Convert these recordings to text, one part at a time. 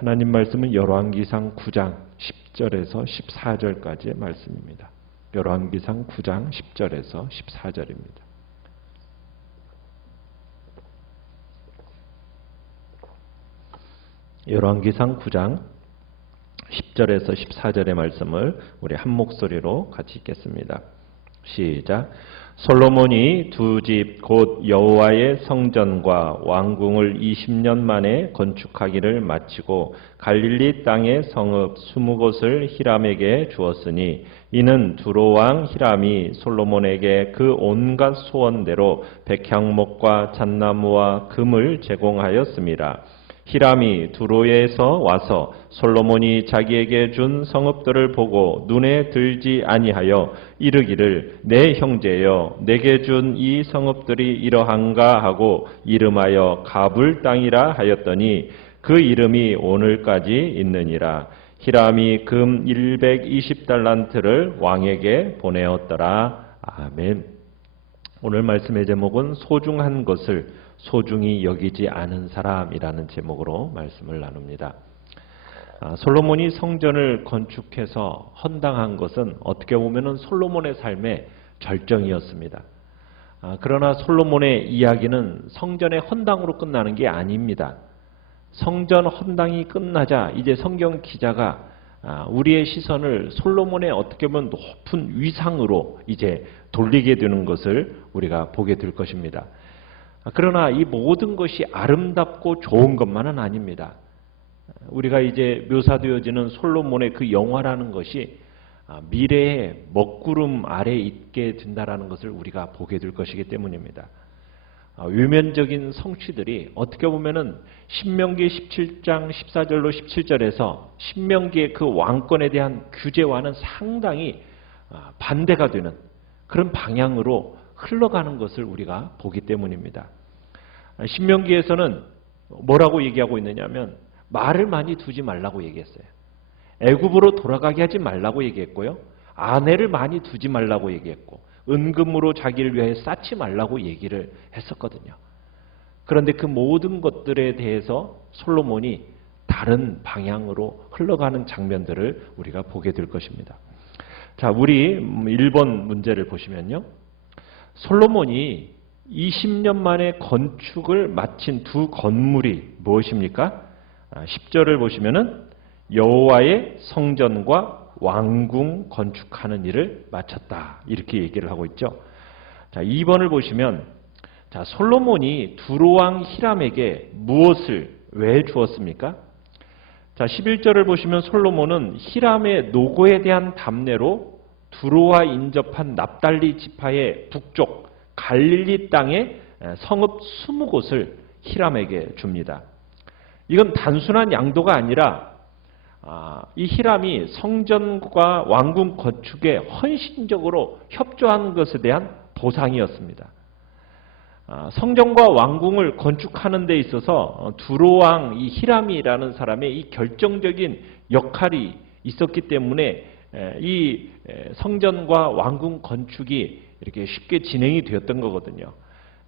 하나님 말씀은 열왕기상 9장 10절에서 14절까지의 말씀입니다. 열왕기상 9장 10절에서 14절입니다. 열왕기상 9장 10절에서 14절의 말씀을 우리 한 목소리로 같이 읽겠습니다. 시작. 솔로몬이 두 집 곧 여호와의 성전과 왕궁을 20년 만에 건축하기를 마치고 갈릴리 땅의 성읍 20곳을 히람에게 주었으니 이는 두로 왕 히람이 솔로몬에게 그 온갖 소원대로 백향목과 잣나무와 금을 제공하였습니다. 히람이 두로에서 와서 솔로몬이 자기에게 준 성읍들을 보고 눈에 들지 아니하여 이르기를 내 형제여 내게 준 이 성읍들이 이러한가 하고 이름하여 가불 땅이라 하였더니 그 이름이 오늘까지 있느니라. 히람이 금 120달란트를 왕에게 보내었더라. 아멘. 오늘 말씀의 제목은 소중한 것을 소중히 여기지 않은 사람이라는 제목으로 말씀을 나눕니다. 솔로몬이 성전을 건축해서 헌당한 것은 어떻게 보면 솔로몬의 삶의 절정이었습니다. 그러나 솔로몬의 이야기는 성전의 헌당으로 끝나는 게 아닙니다. 성전 헌당이 끝나자 이제 성경 기자가 우리의 시선을 솔로몬의 어떻게 보면 높은 위상으로 이제 돌리게 되는 것을 우리가 보게 될 것입니다. 그러나 이 모든 것이 아름답고 좋은 것만은 아닙니다. 우리가 이제 묘사되어지는 솔로몬의 그 영화라는 것이 미래의 먹구름 아래 있게 된다라는 것을 우리가 보게 될 것이기 때문입니다. 외면적인 성취들이 어떻게 보면은 신명기 17장 14절로 17절에서 신명기의 그 왕권에 대한 규제와는 상당히 반대가 되는 그런 방향으로 흘러가는 것을 우리가 보기 때문입니다. 신명기에서는 뭐라고 얘기하고 있느냐면 말을 많이 두지 말라고 얘기했어요. 애굽으로 돌아가게 하지 말라고 얘기했고요. 아내를 많이 두지 말라고 얘기했고 은금으로 자기를 위해 쌓지 말라고 얘기를 했었거든요. 그런데 그 모든 것들에 대해서 솔로몬이 다른 방향으로 흘러가는 장면들을 우리가 보게 될 것입니다. 자, 우리 1번 문제를 보시면요. 솔로몬이 20년 만에 건축을 마친 두 건물이 무엇입니까? 10절을 보시면은 여호와의 성전과 왕궁 건축하는 일을 마쳤다. 이렇게 얘기를 하고 있죠. 자, 2번을 보시면 자, 솔로몬이 두로 왕 히람에게 무엇을 왜 주었습니까? 자, 11절을 보시면 솔로몬은 히람의 노고에 대한 답례로 두로와 인접한 납달리 지파의 북쪽 갈릴리 땅의 성읍 20곳을 히람에게 줍니다. 이건 단순한 양도가 아니라 이 히람이 성전과 왕궁 건축에 헌신적으로 협조한 것에 대한 보상이었습니다. 성전과 왕궁을 건축하는 데 있어서 두로왕 이 히람이라는 사람의 이 결정적인 역할이 있었기 때문에 이 성전과 왕궁 건축이 이렇게 쉽게 진행이 되었던 거거든요.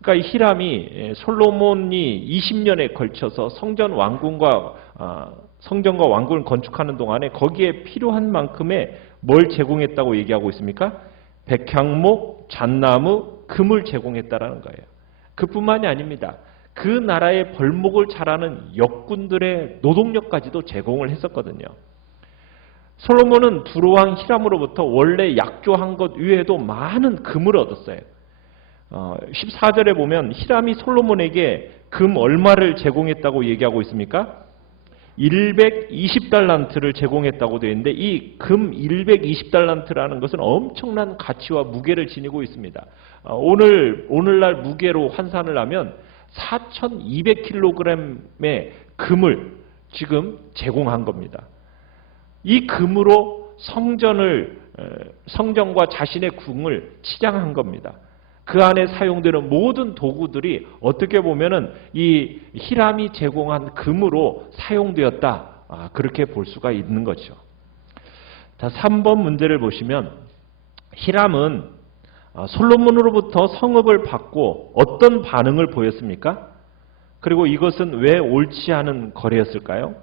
그러니까 이 히람이 솔로몬이 20년에 걸쳐서 성전과 왕궁을 건축하는 동안에 거기에 필요한 만큼의 뭘 제공했다고 얘기하고 있습니까? 백향목, 잣나무, 금을 제공했다라는 거예요. 그뿐만이 아닙니다. 그 나라의 벌목을 잘하는 역군들의 노동력까지도 제공을 했었거든요. 솔로몬은 두로왕 히람으로부터 원래 약조한 것 외에도 많은 금을 얻었어요. 14절에 보면 히람이 솔로몬에게 금 얼마를 제공했다고 얘기하고 있습니까? 120달란트를 제공했다고 되어 있는데 이 금 120달란트라는 것은 엄청난 가치와 무게를 지니고 있습니다. 오늘날 무게로 환산을 하면 4200kg의 금을 지금 제공한 겁니다. 이 금으로 성전과 자신의 궁을 치장한 겁니다. 그 안에 사용되는 모든 도구들이 어떻게 보면은 이 히람이 제공한 금으로 사용되었다. 그렇게 볼 수가 있는 거죠. 자, 3번 문제를 보시면 히람은 솔로몬으로부터 성읍을 받고 어떤 반응을 보였습니까? 그리고 이것은 왜 옳지 않은 거래였을까요?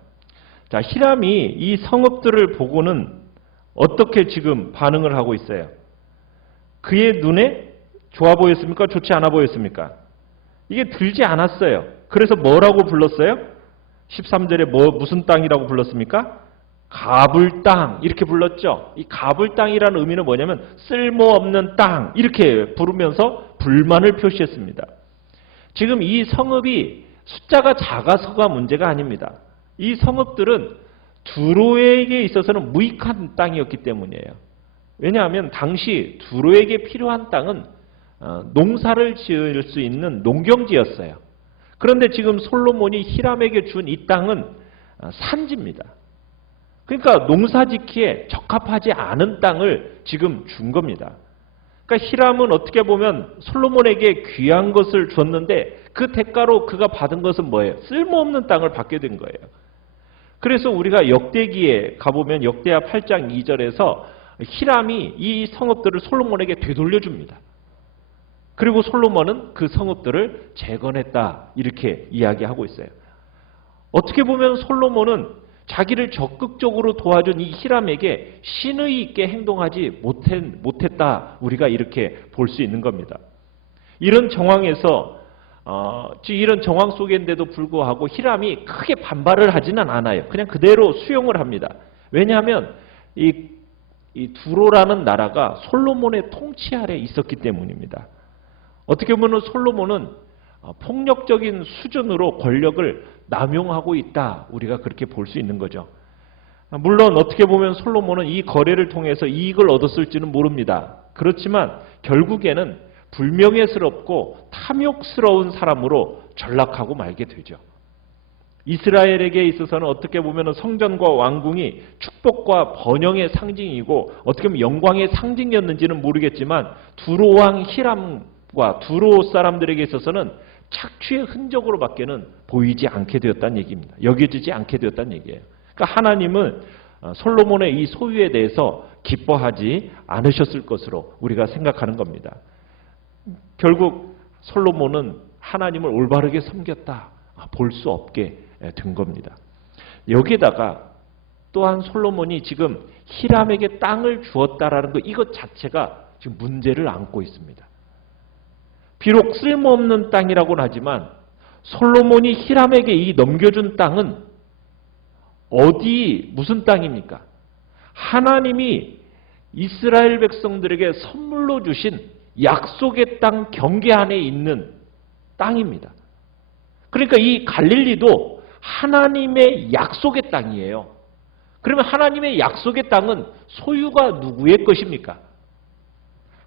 자, 히람이 이 성읍들을 보고는 어떻게 지금 반응을 하고 있어요? 그의 눈에 좋아 보였습니까? 좋지 않아 보였습니까? 이게 들지 않았어요. 그래서 뭐라고 불렀어요? 13절에 무슨 땅이라고 불렀습니까? 가불 땅 이렇게 불렀죠. 이 가불 땅이라는 의미는 뭐냐면 쓸모없는 땅 이렇게 부르면서 불만을 표시했습니다. 지금 이 성읍이 숫자가 작아서가 문제가 아닙니다. 이 성읍들은 두로에게 있어서는 무익한 땅이었기 때문이에요. 왜냐하면 당시 두로에게 필요한 땅은 농사를 지을 수 있는 농경지였어요. 그런데 지금 솔로몬이 히람에게 준 이 땅은 산지입니다. 그러니까 농사짓기에 적합하지 않은 땅을 지금 준 겁니다. 그러니까 히람은 어떻게 보면 솔로몬에게 귀한 것을 줬는데 그 대가로 그가 받은 것은 뭐예요? 쓸모없는 땅을 받게 된 거예요. 그래서 우리가 역대기에 가보면 역대하 8장 2절에서 히람이 이 성읍들을 솔로몬에게 되돌려줍니다. 그리고 솔로몬은 그 성읍들을 재건했다 이렇게 이야기하고 있어요. 어떻게 보면 솔로몬은 자기를 적극적으로 도와준 이 히람에게 신의 있게 행동하지 못했다 우리가 이렇게 볼 수 있는 겁니다. 이런 정황에서 이런 정황 속인데도 불구하고 히람이 크게 반발을 하지는 않아요. 그냥 그대로 수용을 합니다. 왜냐하면 이 두로라는 나라가 솔로몬의 통치 아래 있었기 때문입니다. 어떻게 보면 솔로몬은 폭력적인 수준으로 권력을 남용하고 있다. 우리가 그렇게 볼 수 있는 거죠. 물론 어떻게 보면 솔로몬은 이 거래를 통해서 이익을 얻었을지는 모릅니다. 그렇지만 결국에는 불명예스럽고 탐욕스러운 사람으로 전락하고 말게 되죠. 이스라엘에게 있어서는 어떻게 보면 성전과 왕궁이 축복과 번영의 상징이고 어떻게 보면 영광의 상징이었는지는 모르겠지만 두로왕 히람과 두로 사람들에게 있어서는 착취의 흔적으로밖에는 보이지 않게 되었다는 얘기입니다. 여겨지지 않게 되었다는 얘기예요. 그러니까 하나님은 솔로몬의 이 소유에 대해서 기뻐하지 않으셨을 것으로 우리가 생각하는 겁니다. 결국 솔로몬은 하나님을 올바르게 섬겼다. 볼 수 없게 된 겁니다. 여기에다가 또한 솔로몬이 지금 히람에게 땅을 주었다라는 것 이것 자체가 지금 문제를 안고 있습니다. 비록 쓸모없는 땅이라고는 하지만 솔로몬이 히람에게 이 넘겨준 땅은 무슨 땅입니까? 하나님이 이스라엘 백성들에게 선물로 주신 약속의 땅 경계 안에 있는 땅입니다. 그러니까 이 갈릴리도 하나님의 약속의 땅이에요. 그러면 하나님의 약속의 땅은 소유가 누구의 것입니까?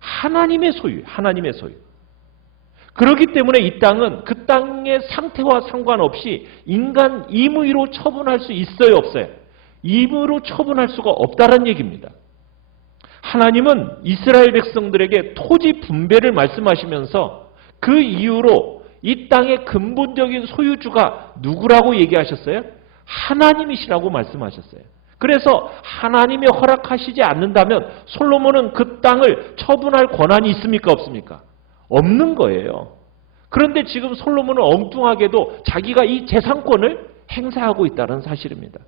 하나님의 소유, 하나님의 소유. 그렇기 때문에 이 땅은 그 땅의 상태와 상관없이 인간 임의로 처분할 수 있어요, 없어요? 임의로 처분할 수가 없다는 얘기입니다. 하나님은 이스라엘 백성들에게 토지 분배를 말씀하시면서 그 이유로 이 땅의 근본적인 소유주가 누구라고 얘기하셨어요? 하나님이시라고 말씀하셨어요. 그래서 하나님이 허락하시지 않는다면 솔로몬은 그 땅을 처분할 권한이 있습니까? 없습니까? 없는 거예요. 그런데 지금 솔로몬은 엉뚱하게도 자기가 이 재산권을 행사하고 있다는 사실입니다.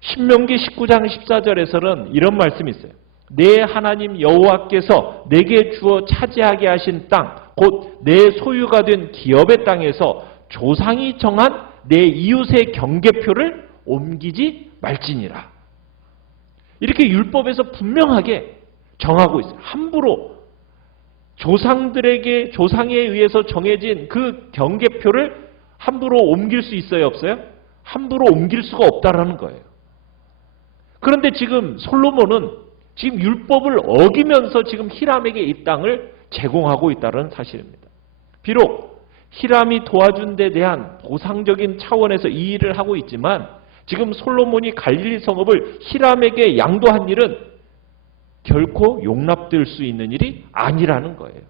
신명기 19장 14절에서는 이런 말씀이 있어요. 내 하나님 여호와께서 내게 주어 차지하게 하신 땅, 곧 내 소유가 된 기업의 땅에서 조상이 정한 내 이웃의 경계표를 옮기지 말지니라. 이렇게 율법에서 분명하게 정하고 있어요. 함부로 조상에 의해서 정해진 그 경계표를 함부로 옮길 수 있어요, 없어요? 함부로 옮길 수가 없다라는 거예요. 그런데 지금 솔로몬은 지금 율법을 어기면서 지금 히람에게 이 땅을 제공하고 있다는 사실입니다. 비록 히람이 도와준 데 대한 보상적인 차원에서 이 일을 하고 있지만 지금 솔로몬이 갈릴리 성읍을 히람에게 양도한 일은 결코 용납될 수 있는 일이 아니라는 거예요.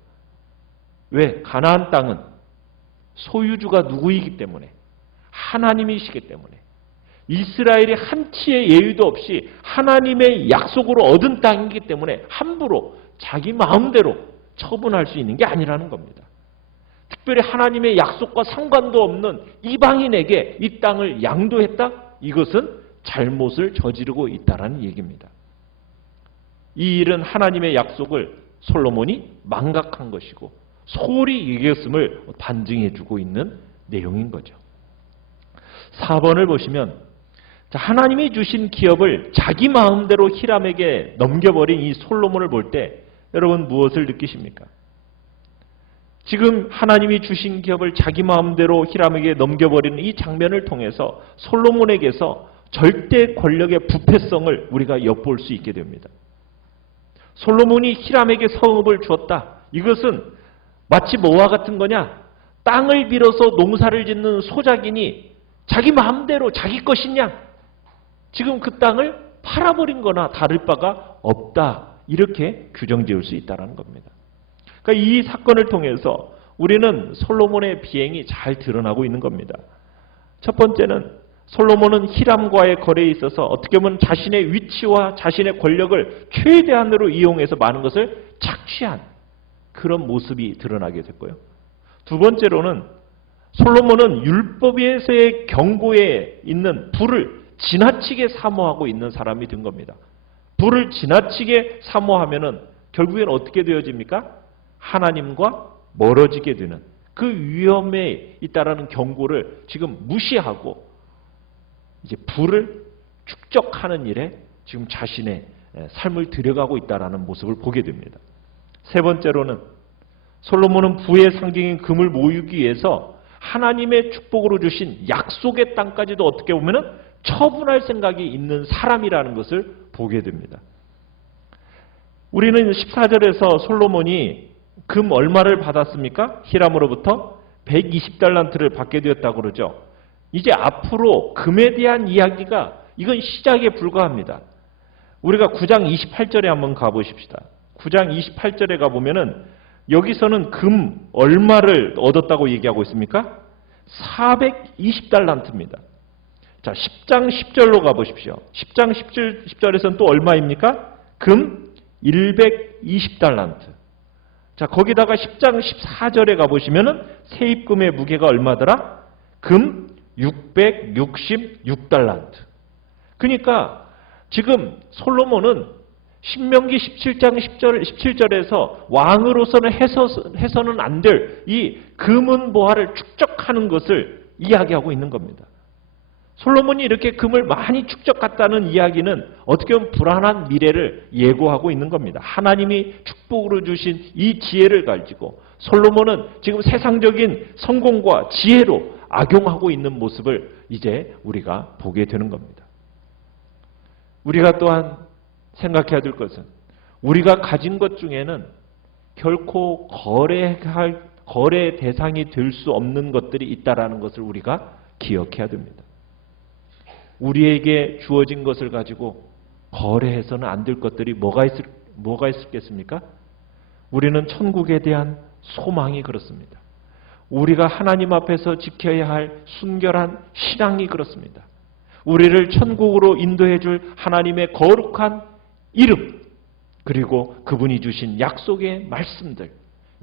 왜? 가나안 땅은 소유주가 누구이기 때문에 하나님이시기 때문에 이스라엘이 한치의 예의도 없이 하나님의 약속으로 얻은 땅이기 때문에 함부로 자기 마음대로 처분할 수 있는 게 아니라는 겁니다. 특별히 하나님의 약속과 상관도 없는 이방인에게 이 땅을 양도했다? 이것은 잘못을 저지르고 있다라는 얘기입니다. 이 일은 하나님의 약속을 솔로몬이 망각한 것이고 소홀히 이겼음을 반증해 주고 있는 내용인 거죠. 4번을 보시면 하나님이 주신 기업을 자기 마음대로 히람에게 넘겨버린 이 솔로몬을 볼 때 여러분 무엇을 느끼십니까? 지금 하나님이 주신 기업을 자기 마음대로 히람에게 넘겨버리는 이 장면을 통해서 솔로몬에게서 절대 권력의 부패성을 우리가 엿볼 수 있게 됩니다. 솔로몬이 히람에게 성읍을 주었다. 이것은 마치 뭐와 같은 거냐? 땅을 빌어서 농사를 짓는 소작인이 자기 마음대로 자기 것이냐? 지금 그 땅을 팔아버린 거나 다를 바가 없다. 이렇게 규정지을 수 있다는 겁니다. 그러니까 이 사건을 통해서 우리는 솔로몬의 비행이 잘 드러나고 있는 겁니다. 첫 번째는 솔로몬은 히람과의 거래에 있어서 어떻게 보면 자신의 위치와 자신의 권력을 최대한으로 이용해서 많은 것을 착취한 그런 모습이 드러나게 됐고요. 두 번째로는 솔로몬은 율법에서의 경고에 있는 불을 지나치게 사모하고 있는 사람이 된 겁니다. 불을 지나치게 사모하면은 결국엔 어떻게 되어집니까? 하나님과 멀어지게 되는 그 위험에 있다라는 경고를 지금 무시하고 이제 불을 축적하는 일에 지금 자신의 삶을 들여가고 있다라는 모습을 보게 됩니다. 세 번째로는 솔로몬은 부의 상징인 금을 모으기 위해서 하나님의 축복으로 주신 약속의 땅까지도 어떻게 보면은 처분할 생각이 있는 사람이라는 것을 보게 됩니다. 우리는 14절에서 솔로몬이 금 얼마를 받았습니까? 히람으로부터 120달란트를 받게 되었다고 그러죠. 이제 앞으로 금에 대한 이야기가 이건 시작에 불과합니다. 우리가 9장 28절에 한번 가보십시다. 9장 28절에 가보면은 여기서는 금 얼마를 얻었다고 얘기하고 있습니까? 420달란트입니다. 자, 10장 10절로 가보십시오. 10장 10절에서는 또 얼마입니까? 금 120달란트. 자, 거기다가 10장 14절에 가보시면은 세입금의 무게가 얼마더라? 금 666달란트. 그러니까 지금 솔로몬은 신명기 17장 17절에서 왕으로서는 해서는 안 될 이 금은 보화를 축적하는 것을 이야기하고 있는 겁니다. 솔로몬이 이렇게 금을 많이 축적했다는 이야기는 어떻게 보면 불안한 미래를 예고하고 있는 겁니다. 하나님이 축복으로 주신 이 지혜를 가지고 솔로몬은 지금 세상적인 성공과 지혜로 악용하고 있는 모습을 이제 우리가 보게 되는 겁니다. 우리가 또한 생각해야 될 것은 우리가 가진 것 중에는 결코 거래 대상이 될 수 없는 것들이 있다라는 것을 우리가 기억해야 됩니다. 우리에게 주어진 것을 가지고 거래해서는 안 될 것들이 뭐가 있겠습니까? 우리는 천국에 대한 소망이 그렇습니다. 우리가 하나님 앞에서 지켜야 할 순결한 신앙이 그렇습니다. 우리를 천국으로 인도해 줄 하나님의 거룩한 이름, 그리고 그분이 주신 약속의 말씀들,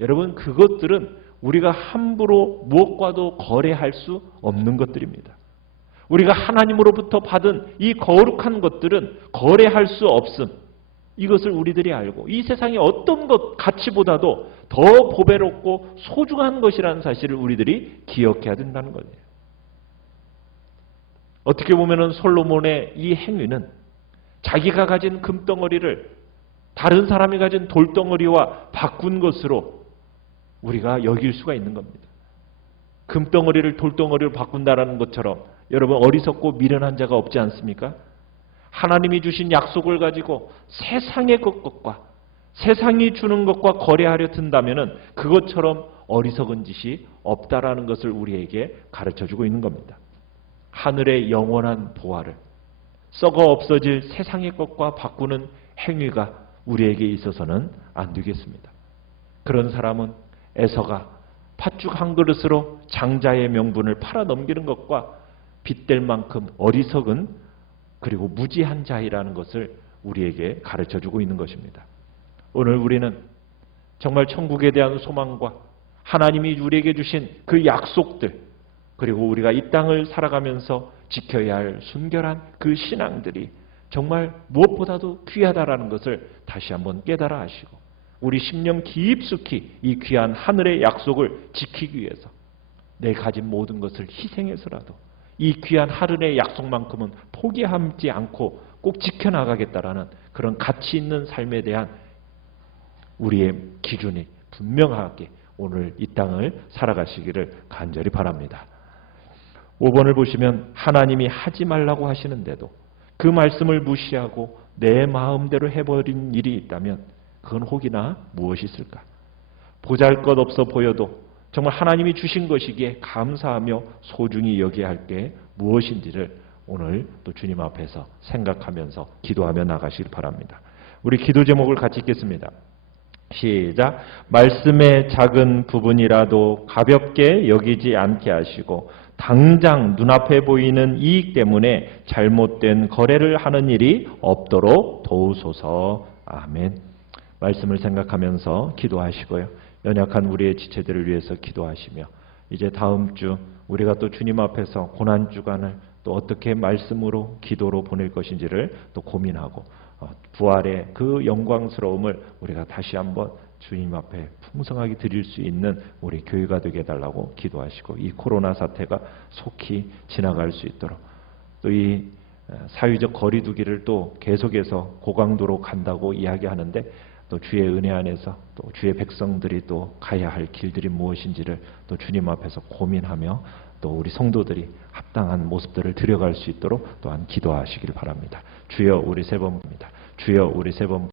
여러분 그것들은 우리가 함부로 무엇과도 거래할 수 없는 것들입니다. 우리가 하나님으로부터 받은 이 거룩한 것들은 거래할 수 없음. 이것을 우리들이 알고 이 세상의 어떤 것 가치보다도 더 보배롭고 소중한 것이라는 사실을 우리들이 기억해야 된다는 거예요. 어떻게 보면은 솔로몬의 이 행위는 자기가 가진 금덩어리를 다른 사람이 가진 돌덩어리와 바꾼 것으로 우리가 여길 수가 있는 겁니다. 금덩어리를 돌덩어리로 바꾼다라는 것처럼 여러분 어리석고 미련한 자가 없지 않습니까? 하나님이 주신 약속을 가지고 세상의 것과 세상이 주는 것과 거래하려 든다면은 그것처럼 어리석은 짓이 없다라는 것을 우리에게 가르쳐주고 있는 겁니다. 하늘의 영원한 보화를 썩어 없어질 세상의 것과 바꾸는 행위가 우리에게 있어서는 안 되겠습니다. 그런 사람은 에서가 팥죽 한 그릇으로 장자의 명분을 팔아 넘기는 것과 빗댈 만큼 어리석은 그리고 무지한 자이라는 것을 우리에게 가르쳐주고 있는 것입니다. 오늘 우리는 정말 천국에 대한 소망과 하나님이 우리에게 주신 그 약속들, 그리고 우리가 이 땅을 살아가면서 지켜야 할 순결한 그 신앙들이 정말 무엇보다도 귀하다라는 것을 다시 한번 깨달아 하시고 우리 심령 깊숙이 이 귀한 하늘의 약속을 지키기 위해서 내 가진 모든 것을 희생해서라도 이 귀한 하늘의 약속만큼은 포기하지 않고 꼭 지켜나가겠다라는 그런 가치 있는 삶에 대한 우리의 기준이 분명하게 오늘 이 땅을 살아가시기를 간절히 바랍니다. 5번을 보시면 하나님이 하지 말라고 하시는데도 그 말씀을 무시하고 내 마음대로 해버린 일이 있다면 그건 혹이나 무엇이 있을까? 보잘것없어 보여도 정말 하나님이 주신 것이기에 감사하며 소중히 여겨야 할 게 무엇인지를 오늘 또 주님 앞에서 생각하면서 기도하며 나가시길 바랍니다. 우리 기도 제목을 같이 읽겠습니다. 시작. 말씀의 작은 부분이라도 가볍게 여기지 않게 하시고 당장 눈앞에 보이는 이익 때문에 잘못된 거래를 하는 일이 없도록 도우소서. 아멘. 말씀을 생각하면서 기도하시고요. 연약한 우리의 지체들을 위해서 기도하시며 이제 다음 주 우리가 또 주님 앞에서 고난주간을 또 어떻게 말씀으로 기도로 보낼 것인지를 또 고민하고 부활의 그 영광스러움을 우리가 다시 한번 주님 앞에 풍성하게 드릴 수 있는 우리 교회가 되게 해달라고 기도하시고 이 코로나 사태가 속히 지나갈 수 있도록 또 이 사회적 거리두기를 또 계속해서 고강도로 간다고 이야기하는데 또 주의 은혜 안에서 또 주의 백성들이 또 가야 할 길들이 무엇인지를 또 주님 앞에서 고민하며 또 우리 성도들이 합당한 모습들을 드려갈 수 있도록 또한 기도하시길 바랍니다. 주여 우리 세 번 부릅니다. 주여 우리 세 번